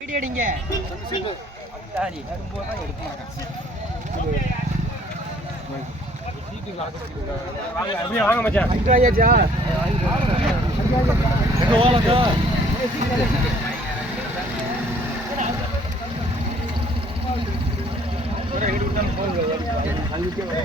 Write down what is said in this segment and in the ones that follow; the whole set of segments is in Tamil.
வீடியோ எடுங்க. சரி வரும்போது தான் எடுக்க மாட்டேன். அப்படியே வாங்க மச்சான். ஐயாச்சா எங்க ஓலதா ஒரே எங்க விட்டான் போங்க. அங்கேயே வா.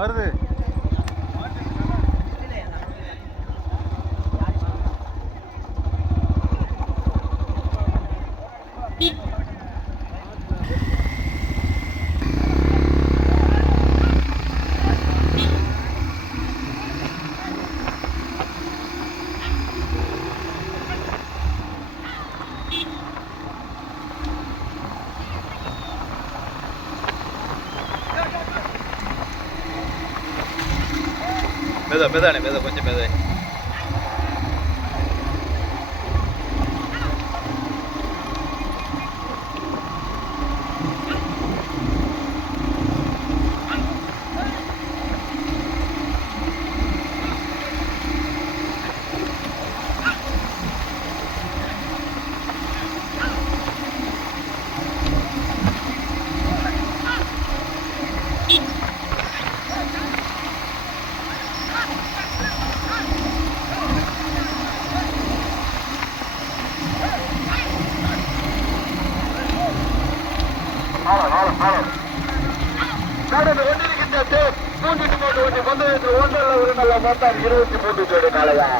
வருது மெதானே மெதா கொஞ்சம் மெதா மொத்தம் 23 ஜோடி காலையா.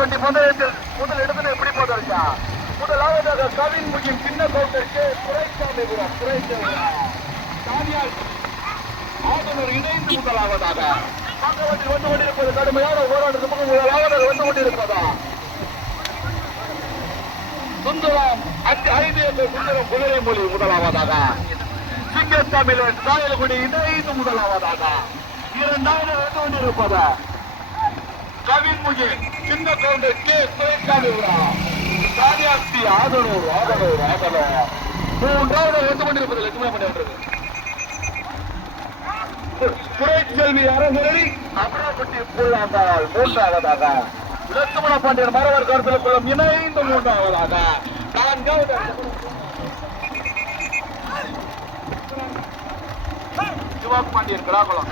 வண்டி பந்தயத்தில் முதல் இடத்துல எப்படி போதா முதலாவதாக கவின் முகின் சின்ன கவுண்டருக்கு குறைச்சாமிபுரம் ஆளுநர் இணைந்து முதலாவதாக பக்கத்தில் வந்து கொண்டிருப்பது கடுமையான போராட்டத்துக்கு முதலாவதாக வந்து கொண்டிருப்பதா சுந்தரம் 5 ஏக்கர் சுந்தரம் குதிரை மொழி முதலாவதாக சிங்கத்தமிழன் சாயல்குடி இணைந்து முதலாவதாக இரண்டாவது வந்து கொண்டிருப்பது கவின் முகின் சின்ன கவுண்டர் கே குறைச்சாமிபுரம் சாதியாஸ்தி ஆதனூர் மூன்றாவது வந்து கொண்டிருப்பது லட்சுமண பண்ணின்றது குறைச்செல்வி அரசரை அமரப்பட்டி புல்லாந்தால் மூன்றாவதாக லட்சுமண பாண்டியன் மரவர் கருத்தலுக்குள்ளும் இணைந்து மூன்றாவதாக நான்காவது சிவாக் பாண்டியன் கிடாகுளம்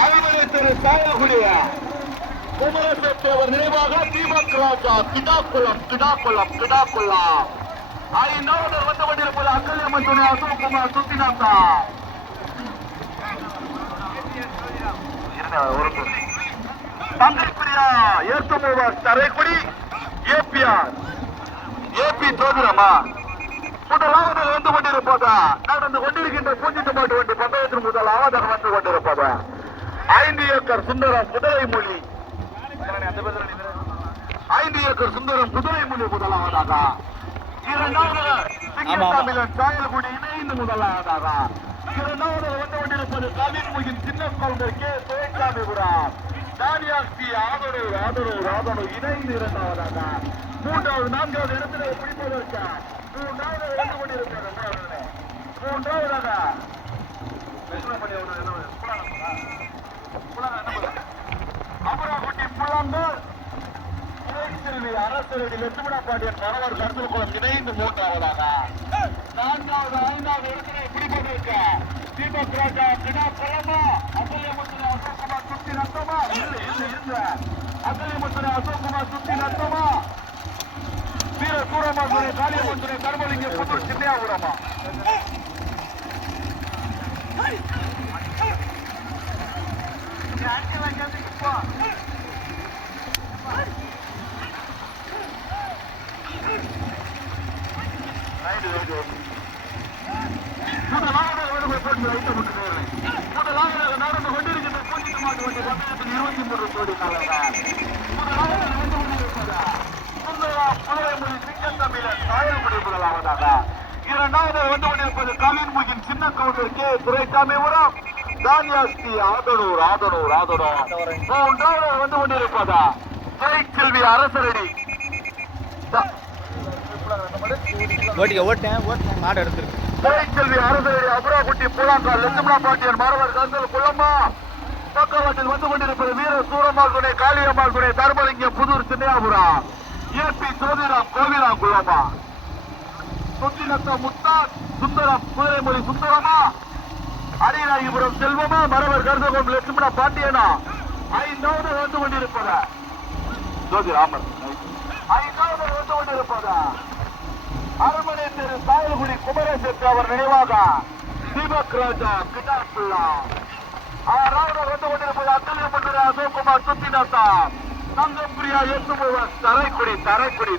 அலுவலக திரு சாயகுடிய குமரசேவர் நினைவாக தீபக் ராஜா கிடாக்குளம் ஐந்தாவது வந்து கொண்டிருப்பது அக்கல்யம்மன் துணை அசோக்குமார் சுத்தினாத்தா தந்தைக்குடியா ஏற்றுமூவர் தரைக்குடி ஏபி சோதரமா முதலாவது வந்து கொண்டிருப்பதா நடந்து கொண்டிருக்கின்ற பூஞ்சிட்டு மாட்டு வண்டி பந்தயத்தின் முதலாவதாக வந்து கொண்டிருப்பதா 5 ஏக்கர் சுந்தரம் குதிரை மொழி 5 ஏக்கர் சுந்தரம் குதிரை மொழி முதலாவதாக இரண்டாவது சிங்கத்தமிழன் சாயல்குடி இணைந்து முதலாவதாக இரண்டாவது வந்து கொண்டிருப்பது கவின் முகின் சின்ன கவுண்டர் கே சுவேசாமிபுரம் தானியாஸ்தி ஆதரவு இணைந்து இரண்டாவதாக மூன்றாவது நான்காவது இடத்திலே பிடிப்பதற்கு மூன்றாவது இருந்து கொண்டிருக்கிறது. மூன்றாவதாக அமராவட்டி புல்லாங்கல் அரசரடி லட்சுமண பாண்டியன் மரவர் கருத்துக்குளம் இணைந்து மூன்றாவதாக நான்காவது ஐந்தாவது இடத்திலே பிடிப்பதற்கு தீபக் ராஜா கிடா பலமா அசல்யமுத்திர அசோக்குமார் சுத்தி நத்தமா அசல்யமுத்திர அசோக்குமார் சுத்தி நத்தமா வீர சூரமாசுரை காளியமந்திரை கர்மலிங்க புதூர் சின்னையாபுரமா முதலாவதாக நடந்து கொண்டிருக்கின்ற பூஞ்சிட்டு மாட்டு வண்டி பந்தயத்தில் 23 கோடி முதலாவதாக இரண்டாவது வந்து கொண்டிருப்பது காலின்முகின் சின்ன கவுண்டர் கே துரைசாமிபுரம் தானியாஸ்தி ஆதனூர் மூன்றாவது வந்து கொண்டிருப்பதா ஜெயச்செல்வி அரசரடி மாடு எடுத்துருக்கு ஜெயச்செல்வி அரசரடி அபராகுட்டி புலாங்கால் லட்சுமண பாண்டியன் மரவர் கந்தல் குள்ளம்மா பக்கவாட்டில் வந்து கொண்டிருப்பது வீர சூரம்மாள் துணை காளியம்மாள் துணை தர்மலிங்கம் புதூர் சின்னையாபுரம் ஏபி சோதிராம் கோவிலாம் குள்ளம்மா சுத்திலத்த முத்தார் சுந்தரம் குதிரைமொழி சுந்தரமா அரியநாயகிபுரம் செல்வமா மரவர் கருதகம் லட்சுமண பாண்டியனா ஐந்தாவது வந்து கொண்டிருப்பதா ஜோதிராமன் ஐந்தாவது வந்து கொண்டிருப்பதா அரண்மனை திரு சாயல்குடி குமரேசன் அவர் நினைவாக தீபக் ராஜா கிட்டாப்புள்ளா ஆறாவது வந்து கொண்டிருப்பது அத்தலியமன்ற அசோக்குமார் சுத்தினத்தா தங்கம் பிரியா எட்டுமுவர்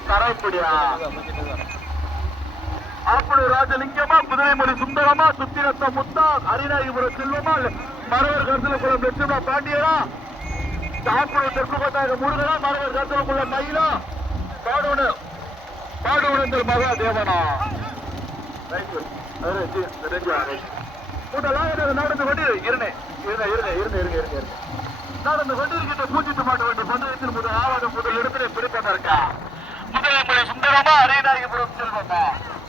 தரைக்குடியா அப்படி ராஜலிங்கமா குதிரைமொழி சுந்தரமா சுத்திரத்த முத்தா அரிநாயகிபுரம் செல்வமா மரவர் கருத்தலக்குளம் லட்சுமண பாண்டியனா தாக்குளம் தெற்கு கோட்டாக முருகனா மரவர் கருத்தலக்குளம் மயிலா பாடுவனந்தல் மகாதேவனா முதலாவது நடந்து கொண்டு நடந்து கொண்டிருக்கின்ற பூஜித்து மாட்டு வண்டி பந்தயத்தில் முதல் இடத்திலே பிடிப்பதற்கா குதிரைமொழி சுந்தரமா அரியநாயகிபுரம் செல்வமா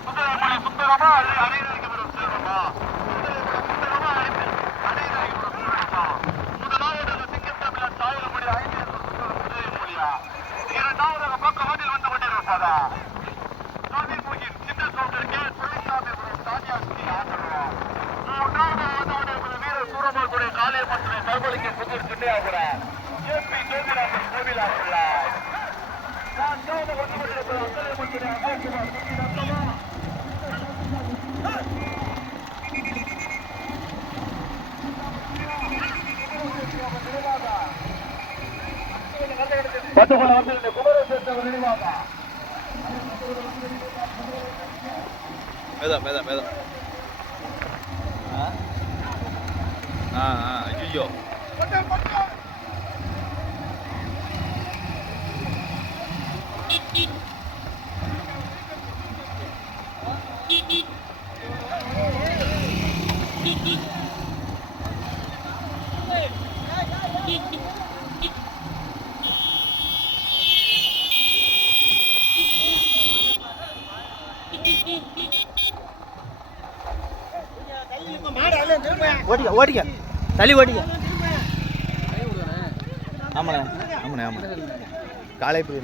குதிரைமொழி சுந்தரமா அரியநாயகிபுரம் செல்வமா முதலாவது சிங்கம் தமிழர் சாயல்குடி 5 குதிரைமொழியா இரண்டாவதாக பக்கவாட்டில் வந்து கொண்டிருப்பதா சின்ன கவுண்டர் கே துரைசாமிபுரம் தானியாஸ்தி ஆதரவு மூன்றாவது வீர சூரமாள் துறை காளியம்மன் தர்மலிங்க புதூர் சின்னையாபுரம் ஏபி சோதிராமன் கோவிலாபுரா நான்காவது வந்து கொண்டிருப்பது அசல்யம்மன் துறை அசோக்குமார் சுத்தி நத்தமா குமரேசன் நினைவாக மேதம் ஐயோ ஓடிக்க தள்ளி ஓடிக்க ஆமாண்ணே காலை போய்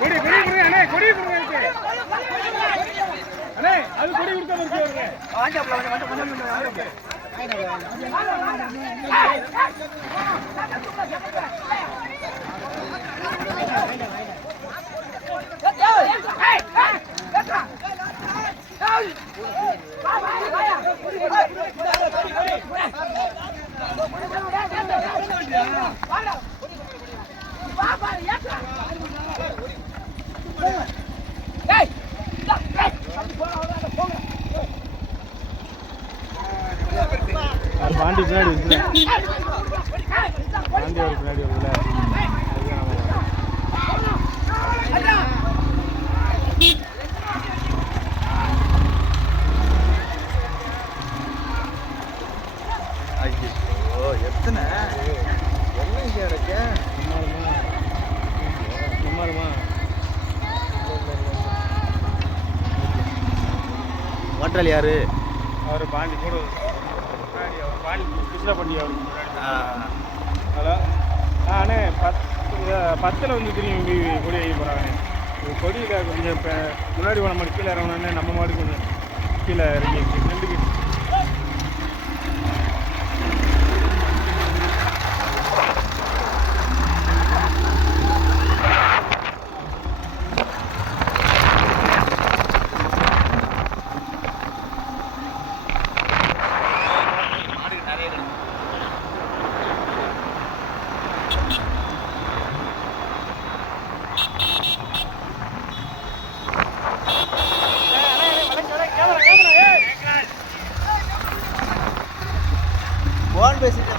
Puri, பாண்டி பின்னாடி இருக்குல்ல, பாண்டி ஒரு பின்னாடி இருக்குல்ல. ஐயோ எத்தனை என்ன இங்கே இருக்கு? நம்மளுமா ஓட்டல் யாரு? அவர் பாண்டி கூட முன்னாடி அவர் பாண்டி கிருஷ்ணா பாண்டி அவருக்கு முன்னாடி. ஹலோ அண்ணே 10 வந்து திரும்பி கொடி வைக்க போகிறாங்க. கொடியில் கொஞ்சம் இப்போ முன்னாடி நம்ம கீழே இறங்கணுன்னே நம்ம மாடு கொஞ்சம் கீழே இறங்கி ரெண்டு போன் பேசிட்டு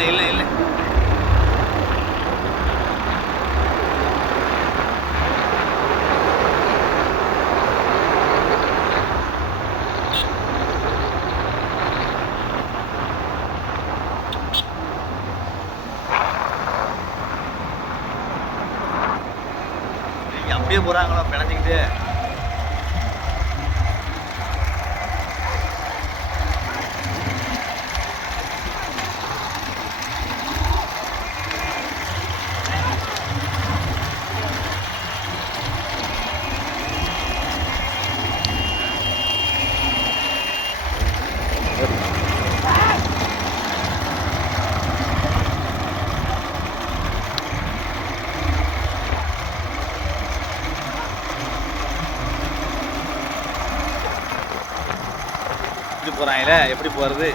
இல்லை அப்படியே போகிறாங்களோ பிணைஞ்சிக்கிட்டு. போறாங்கல்ல, எப்படி போறது?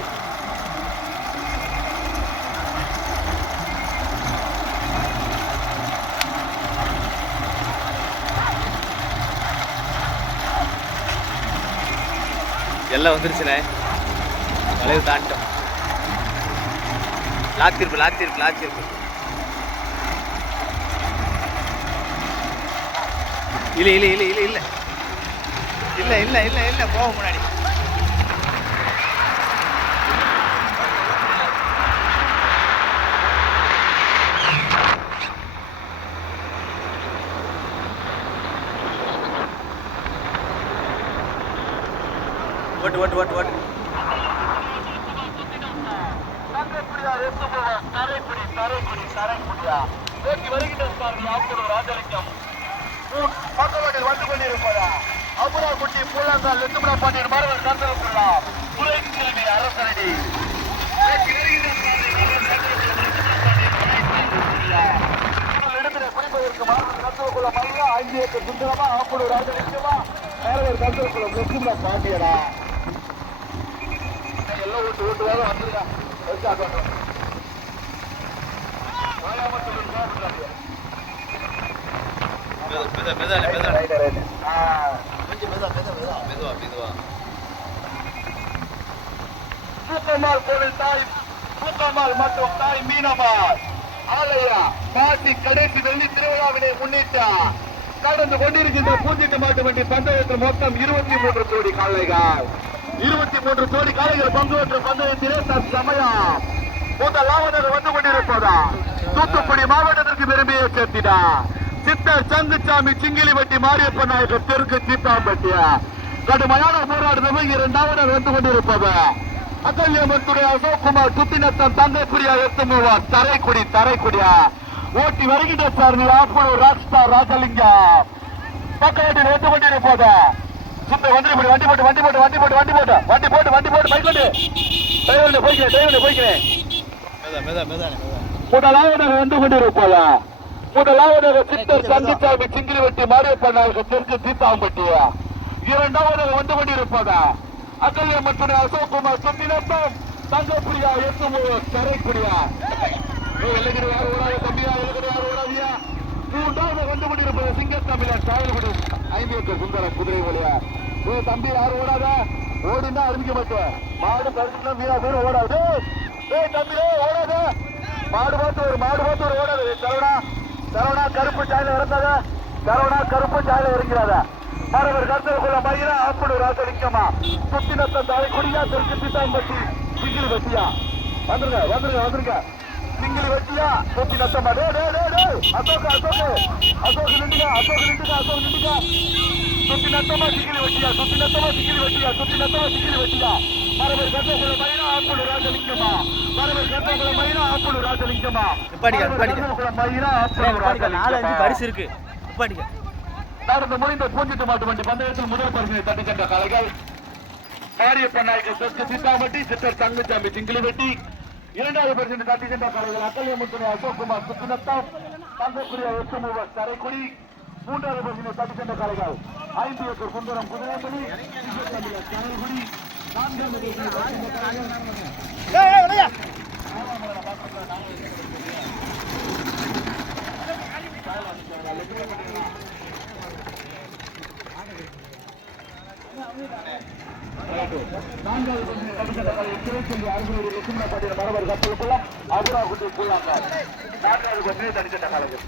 எல்லாம் வந்துருச்சுண்ணே. வளைவு தாண்டம். லாக் திருப்பு. இல்ல போக முன்னாடி. ஓட்டு பக்கவாட்டில் வந்து கொண்டிருப்பதா அபுராக்குட்டி பூலாங்கால் லெத்துமரா பாண்டியன் மாணவர் காத்திருக்கிறார். துறை கிழமை அரசரடி குடிப்பதற்கு மாணவர் கருத்துக்குள்ள மல்லா 5 ஏக்கர் சுந்தரமா ஆப்பூர் ராஜலிங்கமா மாணவர் கருத்துக்குள்ள லெத்துமரா பாண்டியனா எல்லாம் ஓட்டுவாக வந்துருக்கா வச்சு கோவில் தாய் பூக்கம்மாள் மற்றும் தாய் மீனம்மாள் ஆலய பாசி கடைசி வெள்ளி திருவிழாவினை முன்னிட்டு கடந்து கொண்டிருக்கின்ற பூஞ்சிட்டு மாட்டு வண்டி பந்தயத்தில் மொத்தம் 23 ஜோடி காளைகள் 23 ஜோடி காளைகள் பங்கு பெற்ற பந்தயத்திலே தற்சமயம் முதலாவதாக வந்து கொண்டிருப்பதா தூத்துக்குடி மாவட்டத்திற்கு பெருமையை சேர்த்திடா சித்தர் சங்குச்சாமி சிங்கிலிவட்டி மாரியப்ப நாயகர் தெற்கு சீத்தாம்பட்டிய கடுமையான போராட்டத்தில் இரண்டாவதாக வந்து கொண்டிருப்பது அகல்யமத்துடைய அசோக்குமார் சுத்தினத்தம் தங்கைக்குடியா எத்துமுவார் தரைக்குடியா ஓட்டி வருகின்ற சார்பில் ஆப்பூர் ராஜ்ஸ்டார் ராஜலிங்கம் பக்கத்தில் வந்து கொண்டிருப்பது சித்த வண்டி போட்டு போய்க்கிறேன் முதலாவதாக வந்து கொண்டிருப்பதா முதலாவதாக சித்தர் சங்குச்சாமி சிங்கிலிவட்டி மாரியப்ப நாயகர் தெற்கு சீத்தாம்பட்டிய இரண்டாவதாக வந்து கொண்டிருப்பதா அகல்யமத்துடைய அசோக்குமார் சுத்தினத்தம் தங்கைக்குடியா எத்துமுவார் தரைக்குடியா மூன்றாவது வந்து கொண்டிருப்பது சிங்கத்தமிழர் சாயல்குடி 5 சுந்தர குதிரை வழியா தம்பி யாரும் ஓடாத ஓடினா அறிவிக்க மாட்டேன் மாடு பரிசுலாம் வீரா பேரும் ஓடாது தம்பி ஓடாத மாடு பார்த்து ஒரு ஓடாது சரவணா கருப்பு சாயில இறந்தாத சரவணா கருப்பு சாயில இறங்கிறாத மரவர் கருத்தருக்குள்ள மயிலா ஆப்படு ராஜலிங்கமா சுத்தினத்தம் தாய்க்குடியா தெற்கு சீத்தாம்பட்டி சிங்கிலி வெட்டியா வந்துருங்க சிங்கிலி வெட்டியா சுத்தி நத்தமா அசோக் நின்றுங்க சுத்தி நத்தமா சிங்கிலி வெட்டியா மரவர் கருத்தருக்குள்ள மயிலா ஆப்படு ராஜலிங்கமா பரிசு இருக்கு நடந்து முடிந்த பூஞ்சிட்டு மாட்டு வண்டி பந்தயத்தில் முதல் பரிசினை தட்டி சென்ற காளைகள் மாரியப்ப நாயகர் தெற்கு சீத்தாம்பட்டி சித்தர் தங்கச்சாமி சிங்கிலிவெட்டி இரண்டாவது பரிசினை தட்டி சென்ற காளைகள் அகல்யமுத்துறை அசோக்குமார் சுத்தினத்தம் தங்கக்குடியா எத்துமுவார் தரைக்குடி மூன்றாவது பரிசினை தட்டி சென்ற காளைகள் 5 ஏக்கர் சுந்தரம் குதிரைக்குடி கனல்குடி நான்காவது பரிசினை தட்டி சென்ற காளைகள் மரவர் கப்பலுக்குள்ள அபுரா குட்டிக்குள்ளாங்க 4வது பரிசினை தட்டி சென்ற காளைகள்